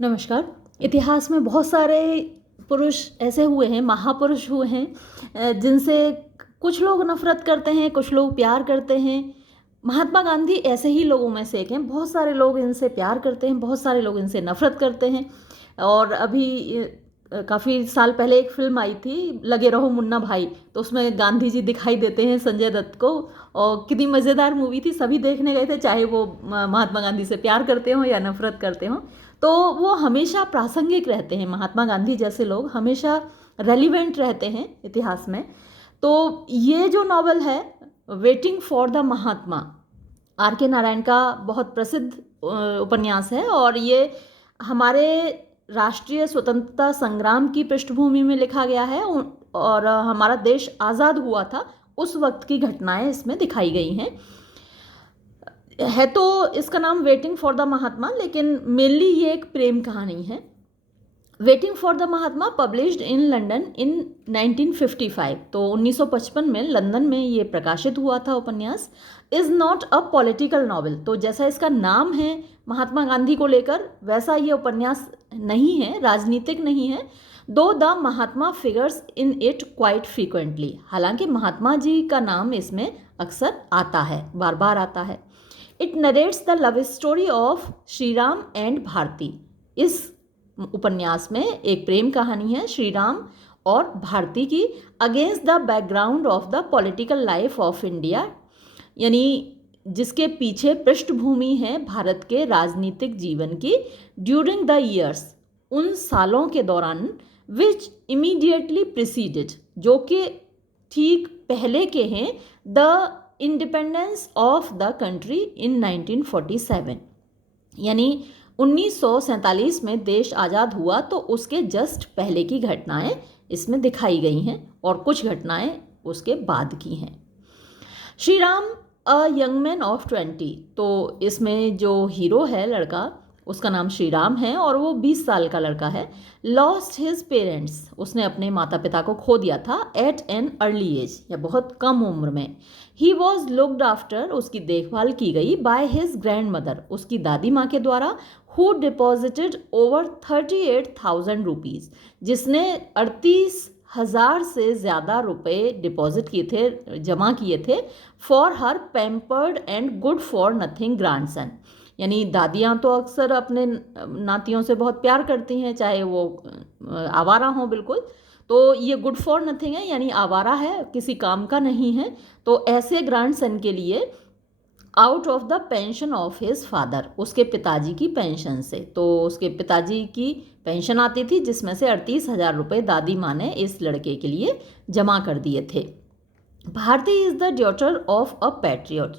नमस्कार। इतिहास में बहुत सारे पुरुष ऐसे हुए हैं, महापुरुष हुए हैं जिनसे कुछ लोग नफ़रत करते हैं, कुछ लोग प्यार करते हैं। महात्मा गांधी ऐसे ही लोगों में से एक हैं। बहुत सारे लोग इनसे प्यार करते हैं, बहुत सारे लोग इनसे नफ़रत करते हैं। और अभी काफ़ी साल पहले एक फ़िल्म आई थी, लगे रहो मुन्ना भाई, तो उसमें गांधी जी दिखाई देते हैं संजय दत्त को। और कितनी मज़ेदार मूवी थी, सभी देखने गए थे, चाहे वो महात्मा गांधी से प्यार करते हों या नफ़रत करते हों। तो वो हमेशा प्रासंगिक रहते हैं। महात्मा गांधी जैसे लोग हमेशा रेलिवेंट रहते हैं इतिहास में। तो ये जो नॉवल है, waiting for the Mahatma, R K Narayan का बहुत प्रसिद्ध उपन्यास है। और ये हमारे राष्ट्रीय स्वतंत्रता संग्राम की पृष्ठभूमि में लिखा गया है। और हमारा देश आज़ाद हुआ था उस वक्त की घटनाएं इसमें दिखाई गई हैं। है तो इसका नाम वेटिंग फॉर द महात्मा, लेकिन मेनली ये एक प्रेम कहानी है। Waiting for the Mahatma published in London इन 1955, तो 1955 में लंदन में ये प्रकाशित हुआ था उपन्यास। Is not a political novel, तो जैसा इसका नाम है महात्मा गांधी को लेकर, वैसा ये उपन्यास नहीं है, राजनीतिक नहीं है। दो the Mahatma figures in it quite frequently, हालांकि महात्मा जी का नाम इसमें अक्सर आता है, बार बार आता है। It narrates the love story of Shri Ram and Bharati. इस उपन्यास में एक प्रेम कहानी है श्री राम और भारती की, against the background of the political life of India, यानी जिसके पीछे पृष्ठभूमि है भारत के राजनीतिक जीवन की, ड्यूरिंग द ईयर्स, उन सालों के दौरान, विच इमीडिएटली प्रिसीडेड, जो कि ठीक पहले के हैं, the independence of the country in 1947, यानी 1947 में देश आज़ाद हुआ, तो उसके जस्ट पहले की घटनाएं इसमें दिखाई गई हैं और कुछ घटनाएं उसके बाद की हैं। Shri Ram a young man of 20, तो इसमें जो हीरो है लड़का, उसका नाम श्री राम है और वो 20 साल का लड़का है। लॉस्ट हिज पेरेंट्स, उसने अपने माता पिता को खो दिया था, एट एन अर्ली एज, या बहुत कम उम्र में। ही वॉज लुक्ड आफ्टर, उसकी देखभाल की गई, बाय हिज ग्रैंड मदर, उसकी दादी माँ के द्वारा, हु डिपॉजिटेड ओवर 38,000 रुपीज़, जिसने 38,000 से ज़्यादा रुपए डिपॉजिट किए थे, जमा किए थे, for her pampered and good for nothing grandson. यानी दादियाँ तो अक्सर अपने नातियों से बहुत प्यार करती हैं, चाहे वो आवारा हों बिल्कुल। तो ये गुड फॉर नथिंग है, यानी आवारा है, किसी काम का नहीं है। तो ऐसे ग्रैंडसन के लिए out of the pension of his father, उसके पिताजी की पेंशन से, तो उसके पिताजी की पेंशन आती थी, जिसमें से 38,000 रुपये दादी माँ ने इस लड़के के लिए जमा कर दिए थे। Bharati is the daughter of a patriot,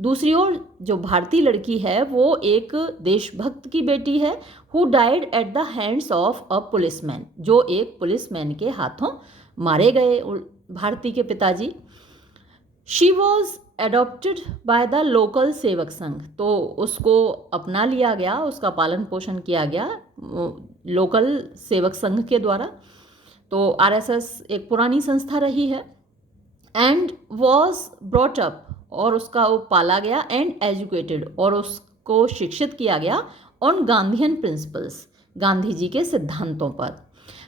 दूसरी ओर जो भारतीय लड़की है वो एक देशभक्त की बेटी है, who died at the hands of a policeman, जो एक पुलिसमैन के हाथों मारे गए भारती के पिताजी। She was adopted by the local Sevak Sangh, तो उसको अपना लिया गया, उसका पालन पोषण किया गया लोकल सेवक संघ के द्वारा। तो आरएसएस एक पुरानी संस्था रही है। एंड वॉज ब्रॉट अप, और उसका वो पाला गया, एंड एजुकेटेड, और उसको शिक्षित किया गया, on Gandhian principles, Gandhi ji के सिद्धांतों पर।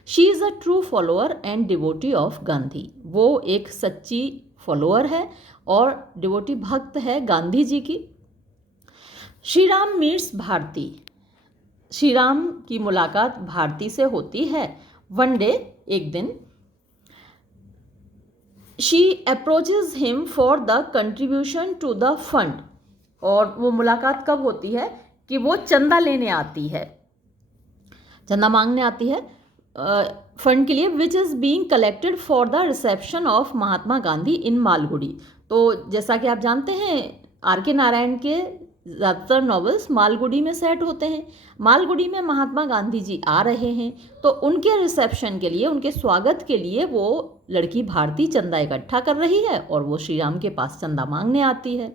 She is a true follower and devotee of Gandhi, वो एक सच्ची फॉलोअर है और डिवोटी भक्त है गांधी जी की। श्री राम मीट्स भारती, श्री राम की मुलाकात भारती से होती है। वन डे, एक दिन, she approaches him for the contribution to the fund, और वो मुलाकात कब होती है कि वो चंदा लेने आती है, चंदा मांगने आती है फंड के लिए, which is being collected for the reception of Mahatma Gandhi in Malgudi. तो जैसा कि आप जानते हैं, आर के नारायण के ज़्यादातर नॉवेल्स मालगुडी में सेट होते हैं। मालगुडी में महात्मा गांधी जी आ रहे हैं, तो उनके रिसेप्शन के लिए, उनके स्वागत के लिए वो लड़की भारती चंदा इकट्ठा कर रही है और वो श्री राम के पास चंदा मांगने आती है।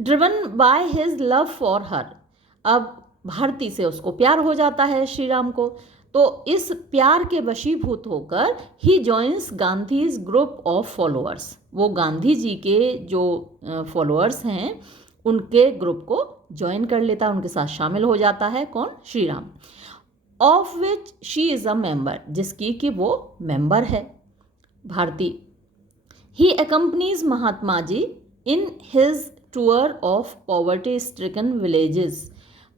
Driven by his love for her, अब भारती से उसको प्यार हो जाता है श्री राम को, तो इस प्यार के वशीभूत होकर he joins Gandhi's group of followers, वो गांधी जी के जो फॉलोअर्स हैं उनके ग्रुप को ज्वाइन कर लेता है, उनके साथ शामिल हो जाता है। कौन? Shri Ram. Of which she is a member, जिसकी कि वो मेंबर है, Bharati. He accompanies Mahatma ji in his tour of poverty stricken villages.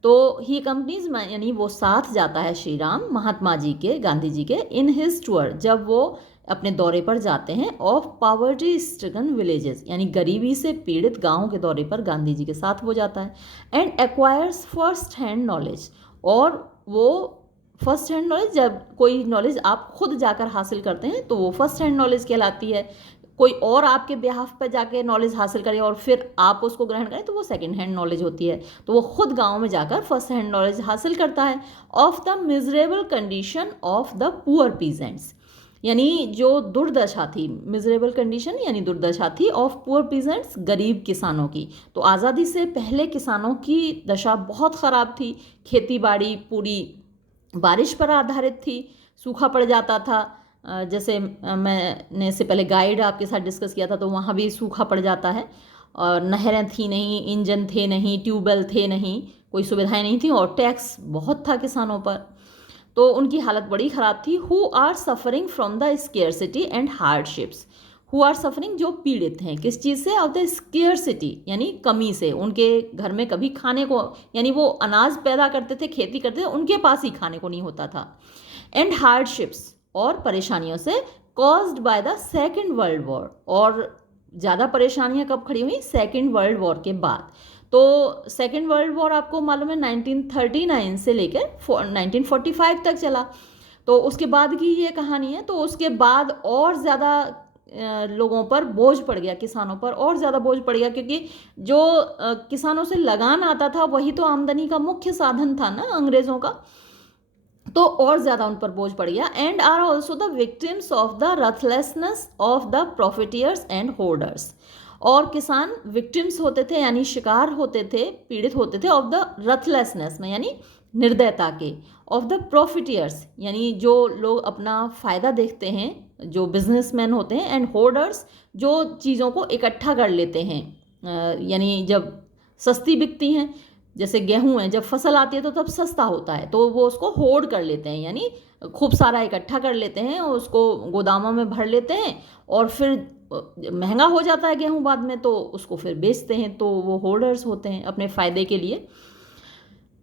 तो ही कंपनीज यानी वो साथ जाता है श्री राम महात्मा जी के, गांधी जी के, इन हिज टूर, जब वो अपने दौरे पर जाते हैं, ऑफ पॉवर्टी स्ट्रिकन विलेजेस, यानी गरीबी से पीड़ित गांवों के दौरे पर गांधी जी के साथ वो जाता है। And acquires first hand knowledge, और वो फर्स्ट हैंड नॉलेज, जब कोई नॉलेज आप खुद जाकर हासिल करते हैं तो वो फर्स्ट हैंड नॉलेज कहलाती है। कोई और आपके बिहाफ पर जाके नॉलेज हासिल करे और फिर आप उसको ग्रहण करें तो वो सेकंड हैंड नॉलेज होती है। तो वो खुद गांव में जाकर फर्स्ट हैंड नॉलेज हासिल करता है। Of the miserable condition of the poor peasants, यानी जो दुर्दशा थी, मिजरेबल कंडीशन यानी दुर्दशा थी, ऑफ पुअर पीजेंट्स, गरीब किसानों की। तो आज़ादी से पहले किसानों की दशा बहुत ख़राब थी। खेती बाड़ी पूरी बारिश पर आधारित थी, सूखा पड़ जाता था। जैसे मैंने इससे पहले गाइड आपके साथ डिस्कस किया था, तो वहाँ भी सूखा पड़ जाता है, और नहरें थी नहीं, इंजन थे नहीं, ट्यूबवेल थे नहीं, कोई सुविधाएं नहीं थी, और टैक्स बहुत था किसानों पर। तो उनकी हालत बड़ी ख़राब थी। Who are suffering from the scarcity and hardships, who are suffering, जो पीड़ित हैं किस चीज़ से, ऑफ द स्केयरसिटी यानी कमी से। उनके घर में कभी खाने को, यानी वो अनाज पैदा करते थे, खेती करते थे, उनके पास ही खाने को नहीं होता था। एंड हार्डशिप्स, और परेशानियों से, caused by the second world war, और ज़्यादा परेशानियां कब खड़ी हुई, सेकेंड वर्ल्ड वॉर के बाद। तो सेकेंड वर्ल्ड वॉर आपको मालूम है 1939 से लेकर 1945 तक चला। तो उसके बाद की ये कहानी है। तो उसके बाद और ज़्यादा लोगों पर बोझ पड़ गया, किसानों पर और ज़्यादा बोझ पड़ गया, क्योंकि जो किसानों से लगान आता था वही तो आमदनी का मुख्य साधन था ना अंग्रेज़ों का। तो और ज़्यादा उन पर बोझ पड़ गया। And are also the victims of the ruthlessness of the profiteers and hoarders, और किसान विक्टिम्स होते थे यानी शिकार होते थे, पीड़ित होते थे, ऑफ द रथलेसनेस में यानी निर्दयता के, ऑफ द प्रॉफिटियर्स यानी जो लोग अपना फ़ायदा देखते हैं, जो बिजनेसमैन होते हैं, एंड होर्डर्स जो चीज़ों को इकट्ठा कर लेते हैं, यानी जब सस्ती बिकती हैं, जैसे गेहूं है, जब फसल आती है तो तब सस्ता होता है, तो वो उसको होर्ड कर लेते हैं, यानी खूब सारा इकट्ठा कर लेते हैं और उसको गोदामों में भर लेते हैं, और फिर महंगा हो जाता है गेहूं बाद में, तो उसको फिर बेचते हैं। तो वो होल्डर्स होते हैं अपने फ़ायदे के लिए।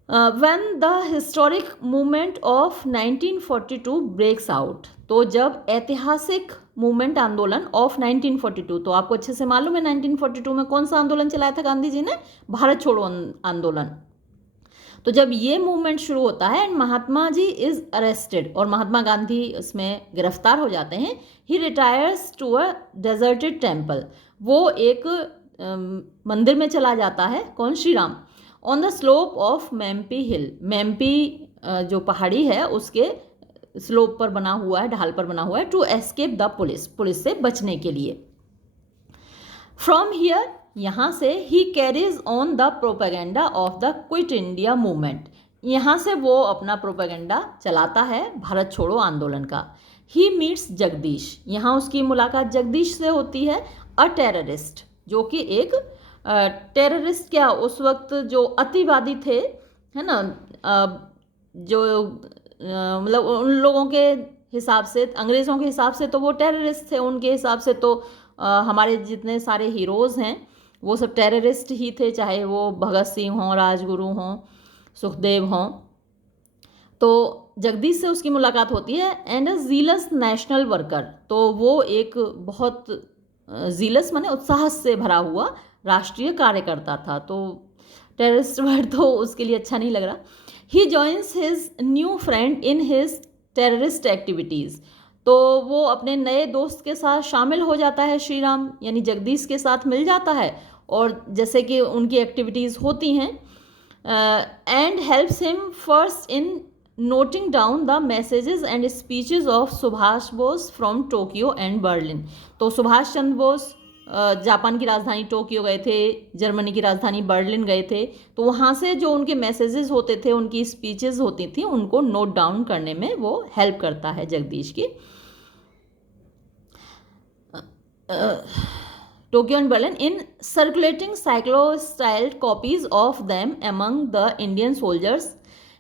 When the historic movement of 1942 breaks out, तो जब ऐतिहासिक मूवमेंट आंदोलन ऑफ 1942, तो आपको अच्छे से मालूम है 1942 में कौन सा आंदोलन चलाया था गांधी जी ने, भारत छोड़ो आंदोलन। तो जब ये मूवमेंट शुरू होता है and Mahatma ji is arrested, और महात्मा गांधी उसमें गिरफ्तार हो जाते हैं, he retires to a deserted temple, वो एक मंदिर में चला जाता है, कौन, Shri Ram, on the slope of Mempi hill, Mempi जो पहाड़ी है उसके स्लोप पर बना हुआ है, ढाल पर बना हुआ है, to escape the police, police से बचने के लिए। फ्रॉम हियर, यहाँ से, he carries on the propaganda of the quit India movement, यहाँ से वो अपना प्रोपेगेंडा चलाता है भारत छोड़ो आंदोलन का। ही मीट्स जगदीश, यहाँ उसकी मुलाकात जगदीश से होती है, अ टेररिस्ट, जो कि एक टेररिस्ट, क्या उस वक्त जो अतिवादी थे, है ना, जो मतलब उन लोगों के हिसाब से, अंग्रेज़ों के हिसाब से तो वो टेररिस्ट थे, उनके हिसाब से तो हमारे जितने सारे हीरोज़ हैं वो सब टेररिस्ट ही थे, चाहे वो भगत सिंह हों, राजगुरु हों, सुखदेव हों। तो जगदीश से उसकी मुलाकात होती है। And a jealous national worker, तो वो एक बहुत जीलस माने उत्साह से भरा हुआ राष्ट्रीय कार्यकर्ता था। तो टेररिस्ट वर्ड तो उसके लिए अच्छा नहीं लग रहा। He joins his new friend in his terrorist activities, तो वो अपने नए दोस्त के साथ शामिल हो जाता है, श्री राम यानी जगदीश के साथ मिल जाता है, और जैसे कि उनकी एक्टिविटीज़ होती हैं। And helps him first in noting down the messages and speeches of Subhash Bose from Tokyo and Berlin. तो सुभाष चंद्र बोस जापान की राजधानी टोक्यो गए थे, जर्मनी की राजधानी बर्लिन गए थे, तो वहाँ से जो उनके मैसेजेस होते थे, उनकी स्पीचेस होती थी, उनको नोट डाउन करने में वो हेल्प करता है जगदीश की। Tokyo and Berlin in circulating cyclostyled copies of them among the Indian soldiers,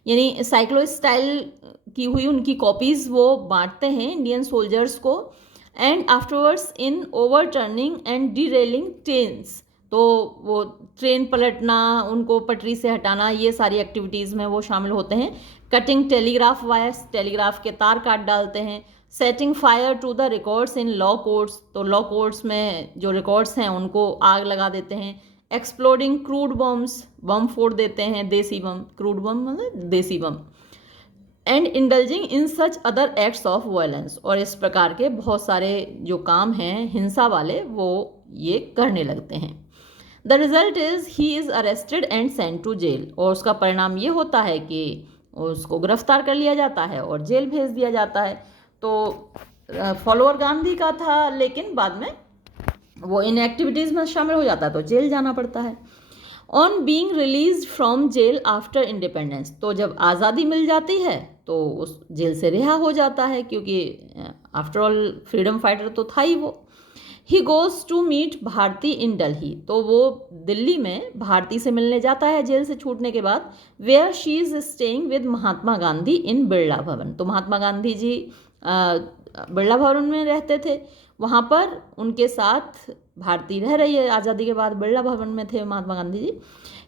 यानी साइक्लोस्टाइल की हुई उनकी कॉपीज़ वो बांटते हैं इंडियन सोल्जर्स को, and afterwards in overturning and derailing trains. तो वो ट्रेन पलटना, उनको पटरी से हटाना, ये सारी एक्टिविटीज़ में वो शामिल होते हैं। कटिंग टेलीग्राफ वायर्स, टेलीग्राफ के तार काट डालते हैं। Setting fire to the records in law courts, तो लॉ कोर्ट्स में जो रिकॉर्ड्स हैं उनको आग लगा देते हैं। एक्सप्लोडिंग क्रूड बम्स, बम फोड़ देते हैं, देसी बम, क्रूड बम मतलब देसी बम। And indulging in such other acts of violence, और इस प्रकार के बहुत सारे जो काम हैं हिंसा वाले वो ये करने लगते हैं। The result is he is arrested and sent to jail, और उसका परिणाम ये होता है कि उसको गिरफ्तार कर लिया जाता है और जेल भेज दिया जाता है। तो फॉलोअर गांधी का था, लेकिन बाद में वो इन एक्टिविटीज़ में शामिल हो जाता है तो जेल जाना पड़ता है। On being release from jail after independence, तो जब आज़ादी मिल जाती है तो उस जेल से रिहा हो जाता है, क्योंकि आफ्टर ऑल फ्रीडम फाइटर तो था ही वो। He goes to meet Bharati in Delhi, तो वो दिल्ली में भारती से मिलने जाता है जेल से छूटने के बाद। Where she is staying with Mahatma Gandhi in Birla Bhavan, तो महात्मा गांधी जी बिरला भवन में रहते थे, वहाँ पर उनके साथ भारती रह रही है। आज़ादी के बाद बिरला भवन में थे Mahatma Gandhi ji.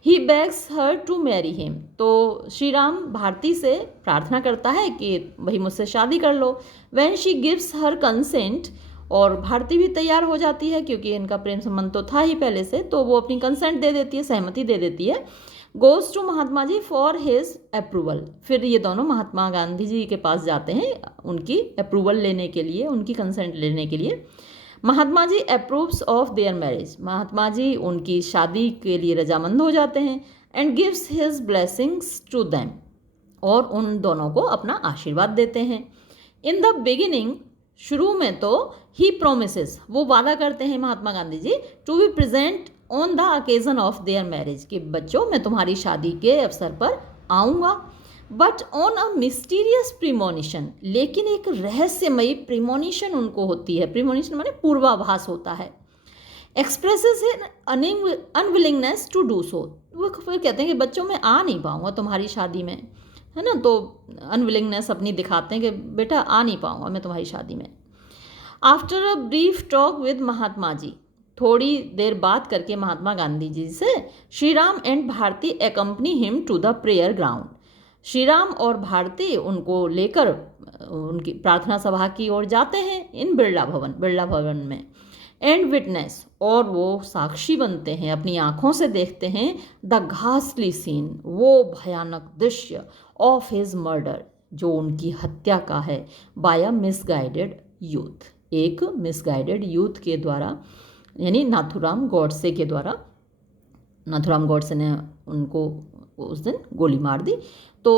He begs her to marry him, तो श्री राम भारती से प्रार्थना करता है कि भाई मुझसे शादी कर लो। When she gives her consent, और भारती भी तैयार हो जाती है क्योंकि इनका प्रेम संबंध तो था ही पहले से, तो वो अपनी कंसेंट दे देती है, सहमति दे देती है। Goes to Mahatma ji for his approval, फिर ये दोनों महात्मा गांधी जी के पास जाते हैं उनकी अप्रूवल लेने के लिए, उनकी कंसेंट लेने के लिए। Mahatma ji approves of their marriage, Mahatma ji उनकी शादी के लिए रजामंद हो जाते हैं। And gives his blessings to them, और उन दोनों को अपना आशीर्वाद देते हैं। इन द बिगिनिंग, शुरू में तो ही प्रोमिसेस, वो वादा करते हैं Mahatma Gandhi ji, to be present on the occasion of their marriage, कि बच्चों मैं तुम्हारी शादी के अवसर पर आऊँगा। But on a mysterious premonition, लेकिन एक रहस्यमयी प्रीमोनिशन उनको होती है। प्रीमोनिशन माने पूर्वाभास होता है। Expresses unwillingness to do so, वो फिर कहते हैं कि बच्चों मैं आ नहीं पाऊँगा तुम्हारी शादी में, है ना, तो अनविलिंगनेस अपनी दिखाते हैं कि बेटा आ नहीं पाऊँगा मैं तुम्हारी शादी में। After a brief talk with Mahatma ji, थोड़ी देर बात करके महात्मा गांधी जी से, Shri Ram and Bharati accompany him to the prayer ground, Shri Ram और भारती उनको लेकर उनकी प्रार्थना सभा की ओर जाते हैं इन बिरला भवन में। एंड विटनेस, और वो साक्षी बनते हैं, अपनी आँखों से देखते हैं द घासली सीन, वो भयानक दृश्य ऑफ हिज मर्डर, जो उनकी हत्या का है, बाय अ मिसगाइडेड यूथ, एक मिसगाइडेड यूथ के द्वारा, यानी नाथूराम गॉडसे के द्वारा। नाथूराम गॉडसे ने उनको उस दिन गोली मार दी। तो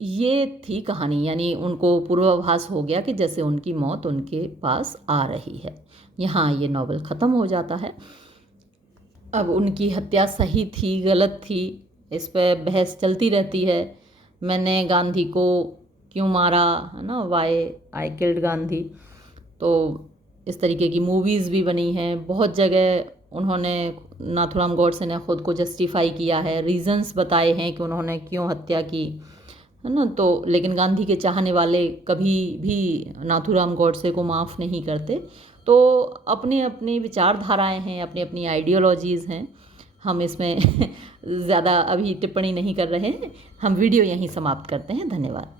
ये थी कहानी, यानी उनको पूर्वाभास हो गया कि जैसे उनकी मौत उनके पास आ रही है। यहाँ ये नॉवेल ख़त्म हो जाता है। अब उनकी हत्या सही थी गलत थी, इस पर बहस चलती रहती है। मैंने गांधी को क्यों मारा, है ना, वाई आई किल्ड गांधी। तो इस तरीके की मूवीज़ भी बनी हैं, बहुत जगह उन्होंने, नाथूराम गॉडसे ने ख़ुद को जस्टिफाई किया है, रीज़न्स बताए हैं कि उन्होंने क्यों हत्या की, है ना। तो लेकिन गांधी के चाहने वाले कभी भी नाथूराम गॉडसे को माफ़ नहीं करते। तो अपनी अपनी विचारधाराएं हैं, अपनी अपनी आइडियोलॉजीज़ हैं। हम इसमें ज़्यादा अभी टिप्पणी नहीं कर रहे हैं। हम वीडियो यहीं समाप्त करते हैं। धन्यवाद।